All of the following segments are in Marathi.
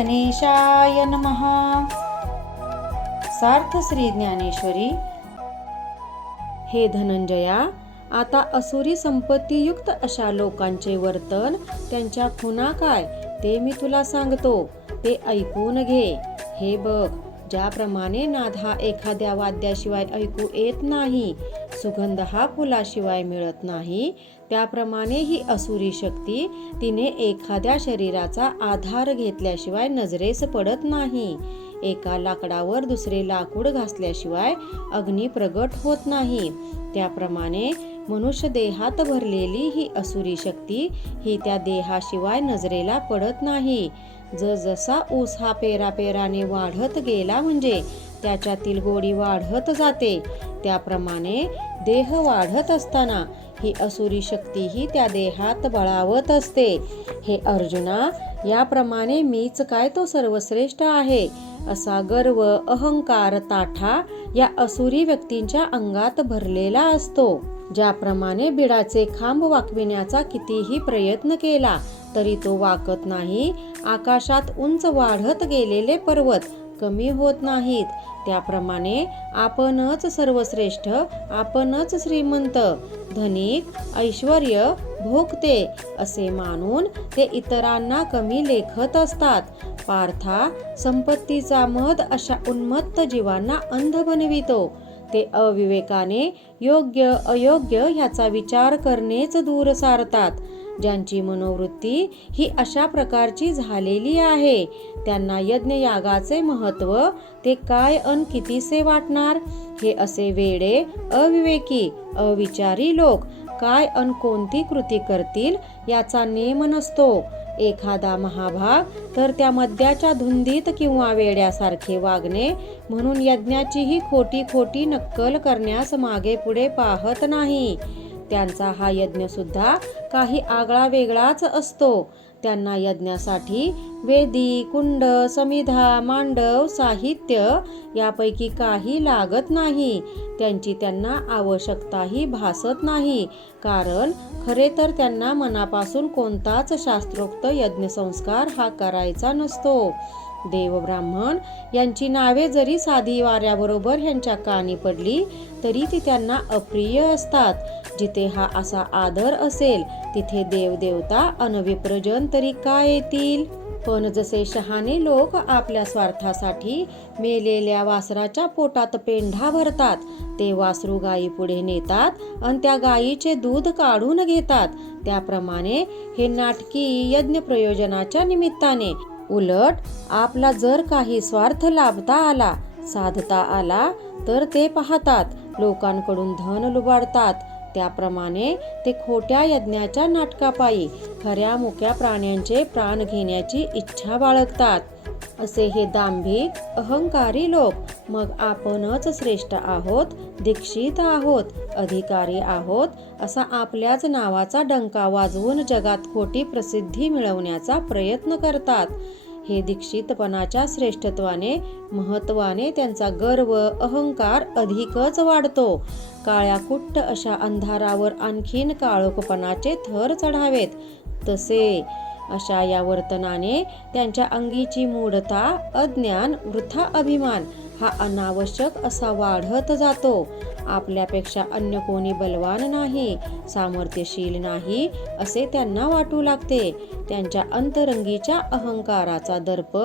गणेशाय नमः. सार्थ श्री ज्ञानेश्वरी. हे धनंजया, आता असुरी संपत्तीयुक्त अशा लोकांचे वर्तन, त्यांच्या खुणा काय ते मी तुला सांगतो, ते ऐकून घे. हे बघ, ज्याप्रमाणे नाद हा एखाद्या वाद्याशिवाय ऐकू येत नाही, सुगंध हा फुलाशिवाय मिळत नाही, त्याप्रमाणे ही असुरी शक्ती तिने एखाद्या शरीराचा आधार घेतल्याशिवाय नजरेस पडत नाही. एका लाकडावर दुसरे लाकूड घासल्याशिवाय अग्नी प्रगट होत नाही, त्याप्रमाणे मनुष्य देहात भरलेली ही असुरी शक्ती ही त्या देहाशिवाय नजरेला पडत नाही. जसा ऊस हा पेराने वाढत गेला म्हणजे त्याच्यातील गोडी वाढत जाते, त्याप्रमाणे देह वाढत असताना ही असुरी शक्ती ही त्या देहात बळावत असते. हे अर्जुना, याप्रमाणे मीच काय तो सर्वश्रेष्ठ आहे असा गर्व, अहंकार, ताठा या असुरी व्यक्तींच्या अंगात भरलेला असतो. ज्याप्रमाणे बिडाचे खांब वाकविण्याचा कितीही प्रयत्न केला तरी तो वाकत नाही, आकाशात उंच वाढत गेलेले पर्वत कमी होत नाहीत, त्याप्रमाणे आपणच सर्वश्रेष्ठ, आपणच श्रीमंत, धनिक, ऐश्वर्य भोगते असे मानून ते इतरांना कमी लेखत असतात. पार्था, संपत्तीचा मद अशा उन्मत्त जीवांना अंध बनवितो. ते अविवेकाने योग्य अयोग्य ह्याचा विचार करणेच दूर सारतात. ज्यांची मनोवृत्ती ही अशा प्रकारची झालेली आहे, त्यांना यज्ञयागाचे महत्त्व ते काय अन कितीसे वाटणार. हे असे वेडे, अविवेकी, अविचारी लोक काय अन कोणती कृती करतील याचा नेम नसतो. एखादा महाभाग तर त्या मद्याच्या धुंदीत किंवा वेड्यासारखे वागणे म्हणून यज्ञाचीही खोटी खोटी नक्कल करण्यास मागे पुढे पाहत नाही. त्यांचा हा यज्ञ सुद्धा काही आगळा वेगळाच असतो. त्यांना यज्ञासाठी वेदी, कुंड, समिधा, मांडव, साहित्य यापैकी काही लागत नाही. त्यांची त्यांना आवश्यकताही भासत नाही, कारण खरे तर त्यांना मनापासून कोणताच शास्त्रोक्त यज्ञसंस्कार हा करायचा नसतो. देव, ब्राह्मण यांची नावे जरी साधी वाऱ्याबरोबर ह्यांच्या कानी पडली तरी ती त्यांना अप्रिय असतात. जिथे हा असा आदर असेल तिथे देवदेवता अन विप्रजन तरी काय येतील. पण जसे शहाणे लोक आपल्या स्वार्थासाठी मेलेल्या वासराच्या पोटात पेंढा भरतात, ते वासरू गायी पुढे नेतात आणि त्या गायीचे दूध काढून घेतात, त्याप्रमाणे हे नाटकी यज्ञ प्रयोजनाच्या निमित्ताने. उलट आपला जर काही स्वार्थ लाभता आला, साधता आला तर ते पाहतात, लोकांकडून धन लुबाडतात. त्याप्रमाणे ते खोट्या यज्ञाच्या नाटकापायी खऱ्या मुक्या प्राण्यांचे प्राण घेण्याची इच्छा बाळगतात. असे हे दांभिक, अहंकारी लोक मग आपणच श्रेष्ठ आहोत, दीक्षित आहोत, अधिकारी आहोत असा आपल्याच नावाचा डंका वाजवून जगात खोटी प्रसिद्धी मिळवण्याचा प्रयत्न करतात. हे दीक्षितपणाच्या श्रेष्ठत्वाने, महत्वाने त्यांचा गर्व, अहंकार अधिकच वाढतो. काळ्या कुट्ट अशा अंधारावर आणखीन काळोखपणाचे थर चढावेत, तसे अशा या वर्तनाने त्यांच्या अंगीची मूढता, अज्ञान, वृथा अभिमान हा अनावश्यक असा वाढत जातो. आपल्यापेक्षा अन्य कोणी बलवान नाही, सामर्थ्यशील नाही असे त्यांना वाटू लागते. त्यांच्या अंतरंगीच्या अहंकाराचा दर्प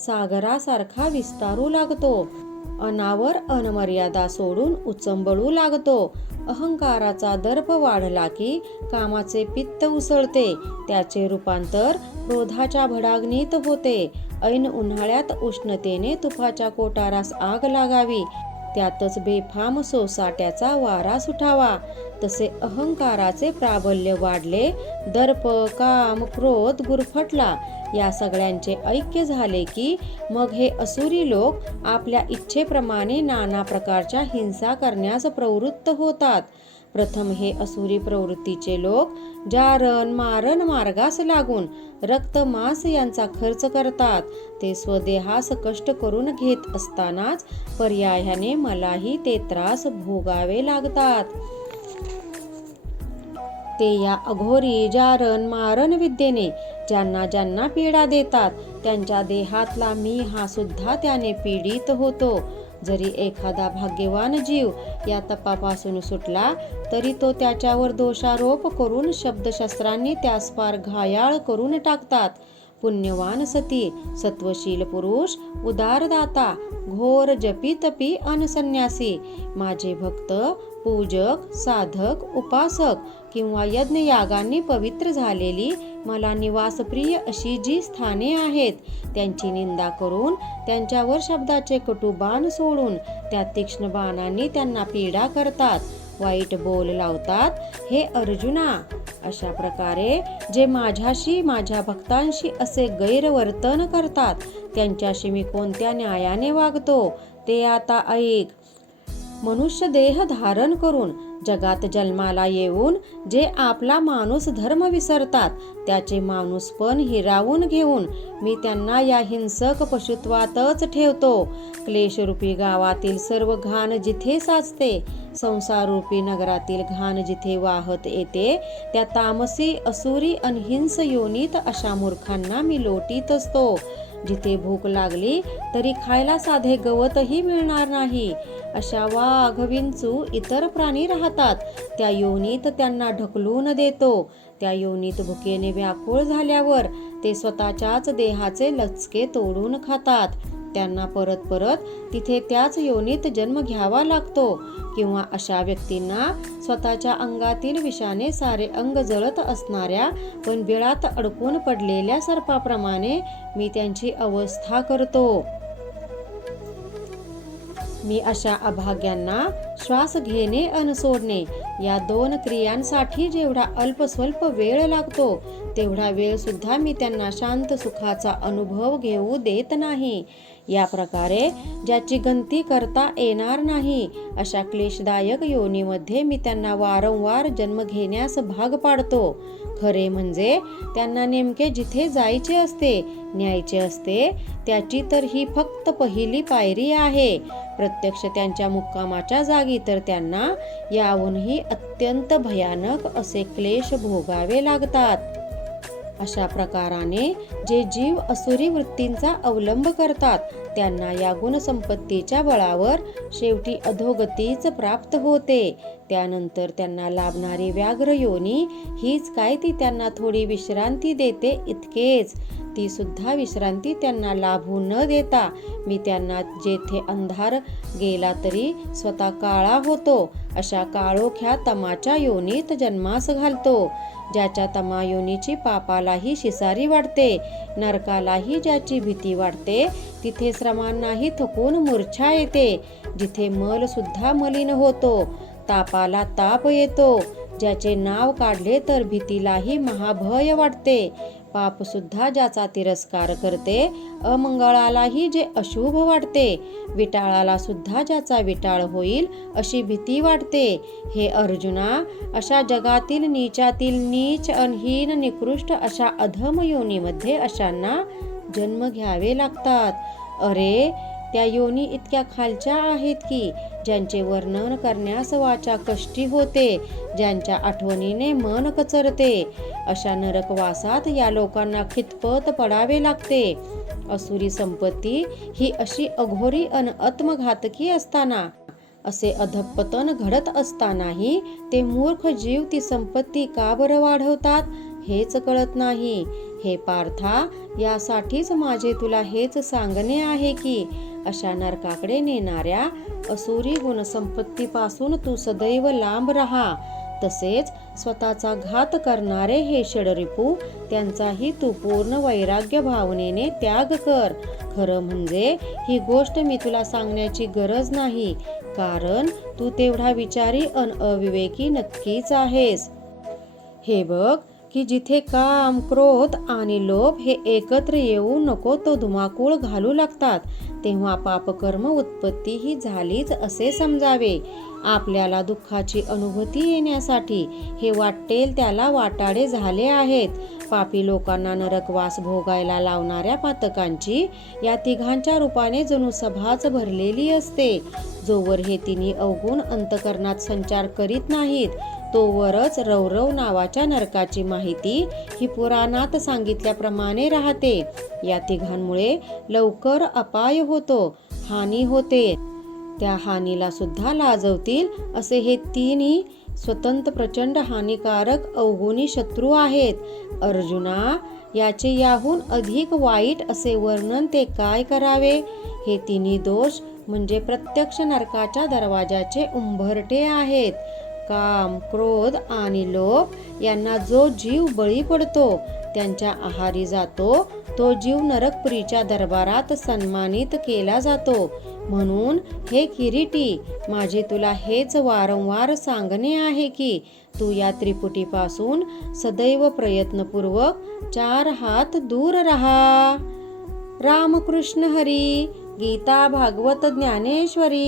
सागरासारखा विस्तारू लागतो. अनावर अनमर्यादा सोडून उचंबळू लागतो. अहंकाराचा दर्प वाढला की कामाचे पित्त उसळते, त्याचे रूपांतर क्रोधाच्या भडाग्नीत होते. ऐन उन्हाळ्यात उष्णतेने तुपाच्या कोटारास आग लागावी, त्यातच बेफाम सोसाट्याचा वारा सुटावा, तसे अहंकाराचे प्राबल्य वाढले. दर्प, काम, क्रोध गुरफटला, या सगळ्यांचे ऐक्य झाले की मग हे असुरी लोक आपल्या इच्छेप्रमाणे नाना प्रकारच्या हिंसा करण्यास प्रवृत्त होतात. प्रथम हे असुरी प्रवृत्तीचे लोक जारण मारण मार्गास लागून रक्त मांस यांचा खर्च करतात. ते स्वदेहास कष्ट करून घेत असतानाच पर्यायाने मलाही ते त्रास भोगावे लागतात. ते या अघोरी जारण मारण विद्येने ज्यांना ज्यांना पीडा देतात त्यांच्या देहातला मी हा सुद्धा त्याने पीडित होतो. जरी एखादा भाग्यवान जीव या तपापासून सुटला तरी तो त्याच्यावर दोषारोप करून शब्दशस्त्रांनी त्यास पार घायाळ करून टाकतात. पुण्यवान सती, सत्वशील पुरुष, उदारदाता, घोर जपी तपी अन संन्यासी, माझे भक्त, पूजक, साधक, उपासक किंवा यज्ञयागांनी पवित्र झालेली मला निवासप्रिय अशी जी स्थाने आहेत त्यांची निंदा करून त्यांच्यावर शब्दाचे कटू बाण सोडून त्या तीक्ष्ण बाणांनी त्यांना पीडा करतात, वाईट बोल लावतात. हे अर्जुना, अशा प्रकारे जे माझ्याशी माझ्या भक्तांशी असे गैरवर्तन करतात त्यांच्याशी मी कोणत्या न्यायाने वागतो ते आता ऐक. मनुष्य देह धारण करून जगात जन्माला येऊन जे आपला माणूस धर्म विसरतात त्याचे माणूसपण हिरावून घेऊन मी त्यांना या हिंसक पशुत्वातच ठेवतो. क्लेशरूपी गावातील सर्व घाण जिथे साचते, संसाररूपी नगरातील घाण जिथे वाहत येते, त्या तामसी असुरी अनहिंस योनीत अशा मूर्खांना मी लोटीत असतो. जिथे भूक लागली तरी खायला साधे गवतही मिळणार नाही अशा वाघ, विंचू, इतर प्राणी राहतात त्या योनीत त्यांना ढकलून देतो. त्या योनीत भुकेने व्याकुळ झाल्यावर ते स्वतःच्याच देहाचे लचके तोडून खातात. त्यांना परत परत तिथे त्याच योनीत जन्म घ्यावा लागतो. किंवा अशा व्यक्तींना स्वतःच्या अंगातील विषाने सारे अंग जळत असणाऱ्या पण बिळात अडकून पडलेल्या सर्पाप्रमाणे मी त्यांची अवस्था करतो. मी अशा अभाग्यांना श्वास घेणे अन सोडणे या 2 क्रियांसाठी जेवढा अल्पस्वल्प वेळ लागतो तेवढा वेळ सुद्धा मी त्यांना शांत सुखाचा अनुभव घेऊ देत नाही. या प्रकारे ज्याची गणती करता येणार नाही अशा क्लेशदायक योनीमध्ये मी त्यांना वारंवार जन्म घेण्यास भाग पाडतो. खरे म्हणजे त्यांना नेमके जिथे जायचे असते, न्यायचे असते त्याची तर ही फक्त पहिली पायरी आहे. प्रत्यक्ष त्यांच्या मुक्कामाच्या जागी तर त्यांना याहूनही अत्यंत भयानक असे क्लेश भोगावे लागतात. अशा प्रकाराने जे जीव असुरी वृत्तींचा अवलंब करतात त्यांना या गुणसंपत्तीच्या बळावर शेवटी अधोगतीच प्राप्त होते. त्यानंतर त्यांना लाभणारी व्याघ्र योनी हीच काय ती त्यांना थोडी विश्रांती देते इतकेच. ती सुद्धा विश्रांती त्यांना लाभू न देता मी त्यांना जेथे अंधार गेला तरी स्वतः काळा होतो अशा काळोख्या तमाच्या योनीत जन्मास घालतो. ज्याच्या तमा योनीची पापालाही शिसारी वाटते, नरकालाही ज्याची भीती वाटते, तिथे श्रमांनाही थकून मूर्छा येते, जिथे मल सुद्धा मलिन होतो, तापाला ताप येतो, ज्याचे नाव काढले तर भीतीलाही महाभय वाटते, पाप सुद्धा ज्याचा तिरस्कार करते, अमंगळालाही जे अशुभ वाटते, विटाळाला सुद्धा ज्याचा विटाळ होईल अशी भीती वाटते. हे अर्जुना, अशा जगातील नीचातील नीच, अनहीन, निकृष्ट अशा अधम योनीमध्ये अशांना जन्म घ्यावे लागतात. अरे, त्या योनी इतक्या खालच्या आहेत की ज्यांचे वर्णन करण्यास वाचा कष्टी होते, ज्यांच्या आठवणीने मन कचरते. अशा नरकवासात या लोकांना खितपत पडावे लागते. असुरी संपत्ती ही अशी अघोरी अन आत्मघातकी असताना, असे अधःपतन घडत असतानाही ते मूर्ख जीव ती संपत्ती का बरं वाढवतात हेच कळत नाही. हे पार्था, यासाठीच माझे तुला हेच सांगणे आहे की अशा नरकाकडे नेणाऱ्या असुरी गुणसंपत्तीपासून तू सदैव लांब राहा. तसेच स्वतःचा घात करणारे हे षडरिपू त्यांचाही तू पूर्ण वैराग्य भावनेने त्याग कर. खरं म्हणजे ही गोष्ट मी तुला सांगण्याची गरज नाही, कारण तू तेवढा विचारी अन अविवेकी नक्कीच आहेस. हे बघ की जिथे काम, क्रोध आणि लोभ हे एकत्र येऊ नको तो धुमाकूळ घालू लागतात तेव्हा पापकर्म उत्पत्ती ही झालीच असे समजावे. आपल्याला दुःखाची अनुभूती येण्यासाठी हे वाटेल त्याला वाटाडे झाले आहेत. पापी लोकांना नरकवास भोगायला लावणाऱ्या पातकांची या तिघांच्या रूपाने जणू सभाच भरलेली असते. जोवर हे तिन्ही अवगुण अंतकरणात संचार करीत नाहीत तोवरच रौरव नावाच्या नरकाची माहिती ही पुराणात सांगितल्याप्रमाणे राहते. या तिघांमुळे लवकर अपाय होतो, हानी होते. त्या हानीला सुद्धा लाजवतील असे हे तिन्ही स्वतंत्र प्रचंड हानिकारक अवगुणी शत्रू आहेत. अर्जुना, याचे याहून अधिक वाईट असे वर्णन ते काय करावे. हे तिन्ही दोष म्हणजे प्रत्यक्ष नरकाच्या दरवाजाचे उंबरठे आहेत. काम, क्रोध आणि लोभ यांना जो जीव बळी पडतो, त्यांच्या आहारी जातो, तो जीव नरकपुरीच्या दरबारात सन्मानित केला जातो. म्हणून हे किरीटी, माझे तुला हेच वारंवार सांगणे आहे की तू या त्रिपुटीपासून सदैव प्रयत्नपूर्वक 4 हात दूर राहा. रामकृष्ण हरी. गीता भागवत ज्ञानेश्वरी.